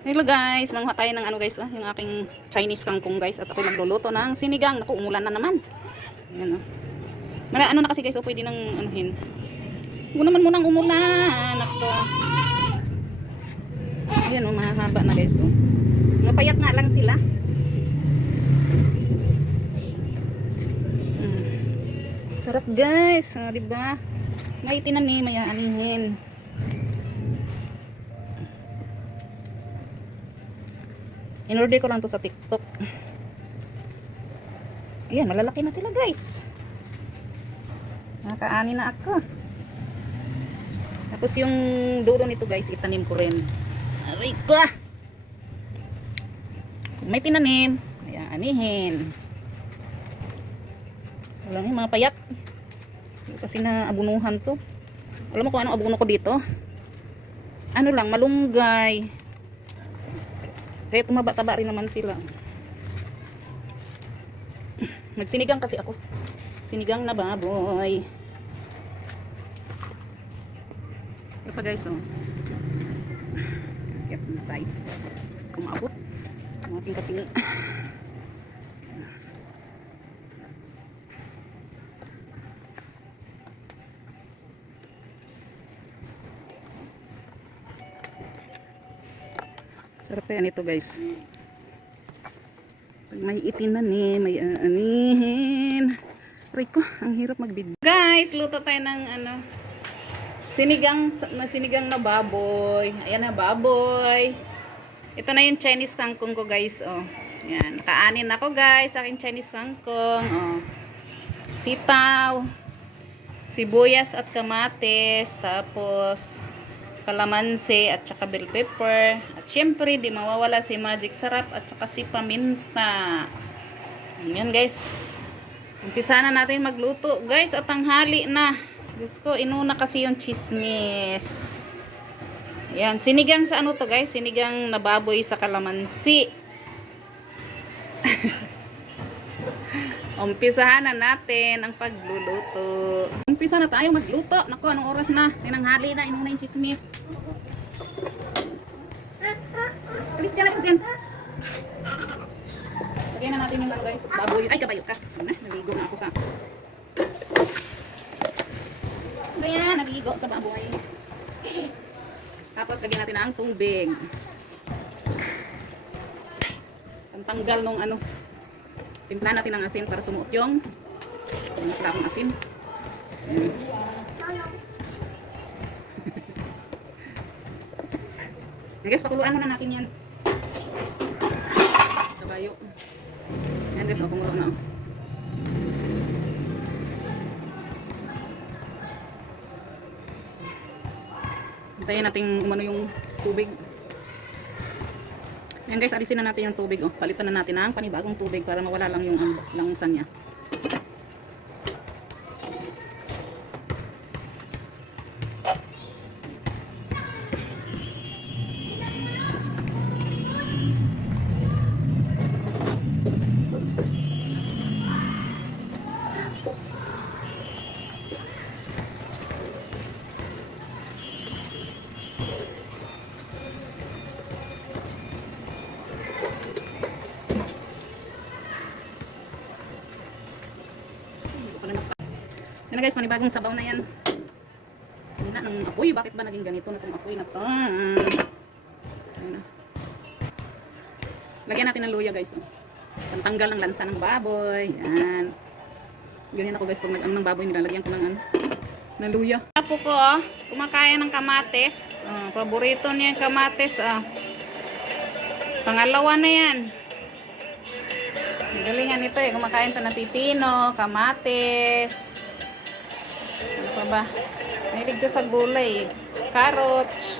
Hello guys, manguha tayo ng ano guys, yung aking Chinese kangkong guys. At ako nagluluto ng sinigang. Naku, umulan na naman. Ayan oh. Ano na kasi guys, pwede nang anuhin. Huwag naman munang umulan. Naku. Ayan oh, mahaba na guys oh. Mapayat nga lang sila. Sarap guys, diba? May tinanim, may anihin. In-order ko lang to sa TikTok. Ayan, malalaki na sila guys. Nakaani na ako. Tapos yung dulo nito guys, itanim ko rin. Aray ko! Kung may tinanim, ayan, anihin. Alam mo, mga payat. Kasi na abunuhan to. Alam mo kung anong abuno ko dito? Ano lang, malunggay. Kaya tumaba-taba rin naman sila. Magsinigang kasi ako. Sinigang na baboy. Ito pa guys, oh. Kaya na tayo. Kumabot. Ang ating kasing... Sarap yan ito guys. Pag may itinanim, may anihin. Rico, ang hirap magbid. Guys, luto tayo ng ano, sinigang na baboy. Ayan na baboy. Ito na yung Chinese kangkong ko guys. Oh. Yan, nakaanin ako guys sa aking Chinese kangkong. Oh. Sitaw, sibuyas at kamatis, tapos kalamansi at saka bell pepper. At syempre, di mawawala si magic sarap at saka si paminta. Ayan guys. Umpisa na natin magluto. Guys, at tanghali na. Diyos ko, inuna kasi yung chismis. Ayan, sinigang sa ano to guys? Sinigang na baboy sa kalamansi. Umpisahan na natin ang pagluluto. Umpisa na tayo magluto. Naku, anong oras na? Tinanghali na, inuna yung chismis. Alis dyan, alis dyan. Lagyan na natin yung ano guys, baboy. Ay, kabayo ka. Ano na, naligo na ako sa... Ayan, naligo sa baboy. Tapos, lagyan natin ang tubig. Pantanggal nung ano. Timpla natin ang asin para sumuot yung akong asin. Ayan. Guys, pakuluan muna natin yan. Kabayo. Ayan guys, kumulo na. Hintayin natin umano yung tubig. Ayan guys, alisin na natin yung tubig. Oh. Palitan na natin ang panibagong tubig para mawala lang yung langusan niya. Yan na guys, panibagong sabaw na yan. Hindi na ng apoy. Bakit ba naging ganito na itong apoy na to? Lagyan natin ng luya guys. Pantanggal ng lansa ng baboy. Yan. Ganyan ako guys, pag nag-ano ng baboy, nilalagyan ko ng ano, ng luya. Apo ko, kumakain ng kamatis. Paborito niya yung kamatis. Pangalawa na yan. Ang galingan nito eh. Kumakain to ng pipino, kamatis. Ano pa ba? Mahilig ko sa gulay. Carrots,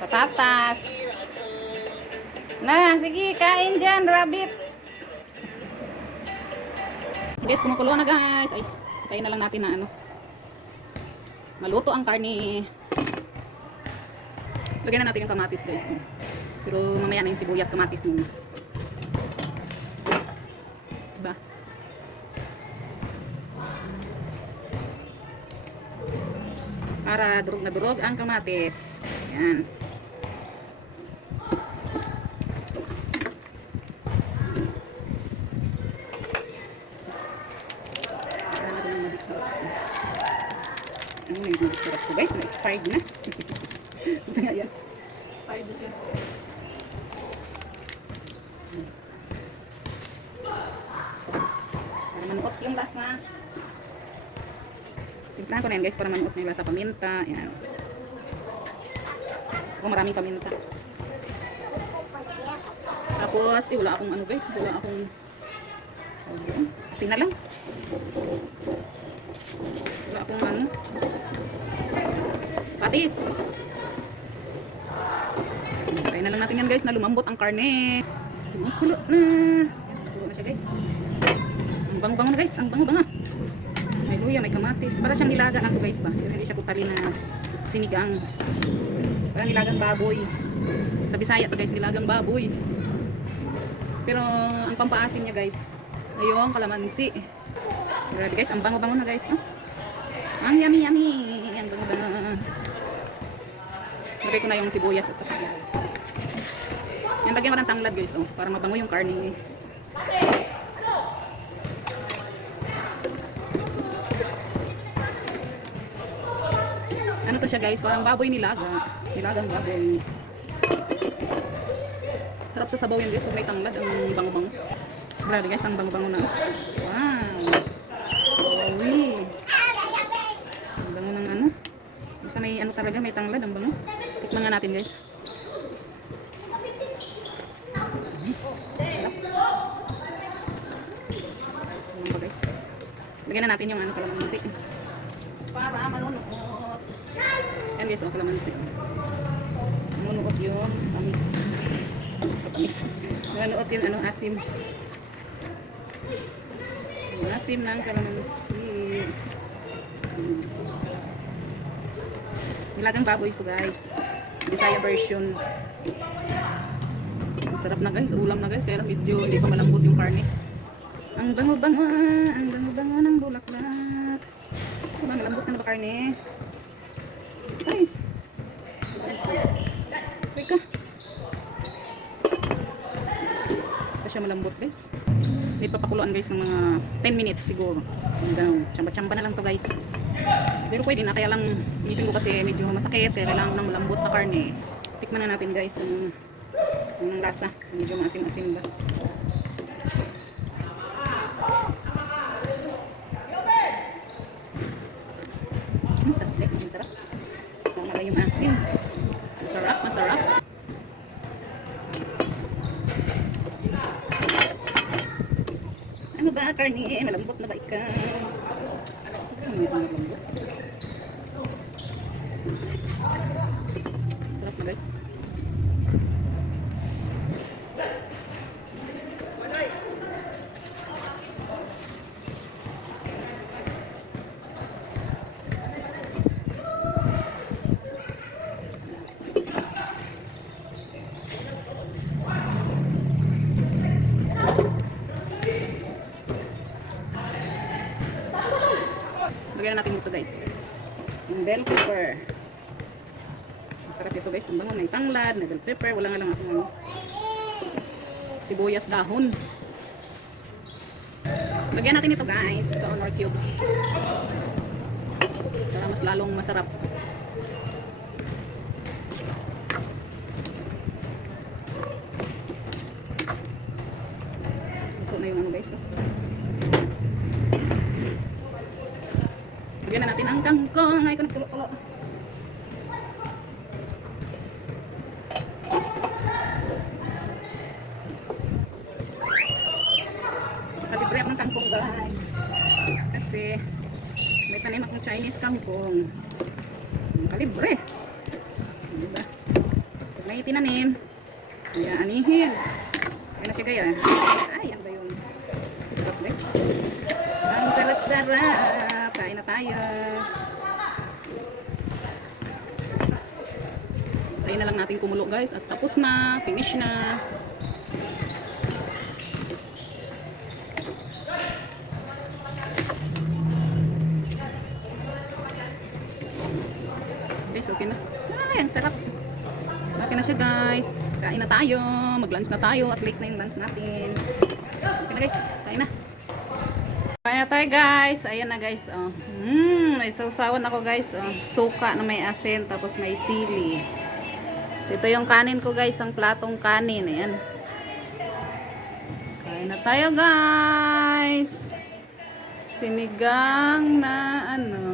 patatas. Na, sige, kain dyan, rabbit. Guys, kumukulo na guys. Ay, tayo na lang natin na ano. Maluto ang karne. Lagyan na natin yung kamatis guys. Pero mamaya na yung sibuyas, kamatis muna. Diba? Para durog na durog ang kamatis. Ayan. So guys, na-expired na. Ito nga yan. Expired na siya. Para manuot yung lasa. Timplahan ko na yan guys para manuot na yung lasa. Paminta. Yan. Oh, maraming paminta. Tapos, wala akong ano guys. Wala akong asin na lang. Wala akong ano. Patis. Try na lang natin yan guys na lumambot ang karne. Kulo na. Kulo na siya guys. Ang bango-bango na guys. Ang bango-bango. May luya, may kamatis. Para siyang nilaga lang to guys ba. Hindi siya totally na sinigang. Parang nilagang baboy. Sa Bisaya to guys, nilagang baboy. Pero ang pampaasim niya guys, ayun, kalamansi. Grabe guys, ang bango-bango na guys. Oh. Ang yummy-yummy. Ang bango-bango. Lagay ko na yung sibuyas at saka guys. Yan, lagyan ko ng tanglad guys, oh, para mabango yung karne. Ano to siya guys, parang baboy nilaga. Nilagang baboy. Sarap sa sabaw yan guys, pag may tanglad, ang bango-bango. Grabe guys, ang bango-bango na. Wow! Uy! Ang bango ng ano. Basta may ano talaga, may tanglad, ang bango. Tikman nga natin guys. Ano ba guys? Lagyan na natin yung ano, kalamansi. Para malunod. Yan guys, oh, kalamansi. Manuot yung tamis. Tamis. Manuot yung ano, asim. Yung asim ng kalamansi. Nilagang baboy ito guys. Bisaya version. Sarap na guys, ulam na guys. Kaya medyo hindi pa malambot yung karne. Ang bango-bango. Ang bango-bango ng bulaklak. Malambot na ba karne? Ay! Ay ka! Pa siya malambot guys. May papakuluan guys ng mga 10 minutes siguro. Hanggang tsamba-tsamba na lang to guys. Pero pwede na, kaya lang ngipin ko kasi medyo masakit. Kaya kailangan ng malambot na karne. Tikman na natin guys yung lasa. Medyo maasim-asim ba. Sarap. Tama yung asim. Masarap, masarap. Ano ba karne? Malambot na ba ikaw? Malambot. Sarap na guys. Lagyan na natin ito guys. Yung bell pepper. Masarap ito guys. Ang bango, may tanglad, may bell pepper. Wala nga lang akong sibuyas dahon. Lagyan natin ito guys. Ito honor cubes. Para mas lalong masarap. Ito na yung ano guys. Lagyan na natin ang kangkong. Ay, kung tulo-tulo. Nakalibre akong kangkong guys. Kasi may tanim akong Chinese kangkong. Nakalibre. Diba? May tinanim. Kaya anihin. Kaya na siya gaya. Ay, yan ba yun? Sarap guys. Ang sarap-sarap. Kain na tayo. Tayo na lang natin kumulo guys. At tapos na. Finish na. Guys, okay na. Ay, ang sarap. Okay na siya guys. Kain na tayo. Mag-lunch na tayo. At late na yung lunch natin. Okay na guys. Kain na. Kaya tayo guys. Ayan na guys. Oh. may sausawan ako guys. Suka na may asin, tapos may sili. So, ito yung kanin ko guys, ang platong kanin. Ayan. Kain na tayo guys. Sinigang na ano.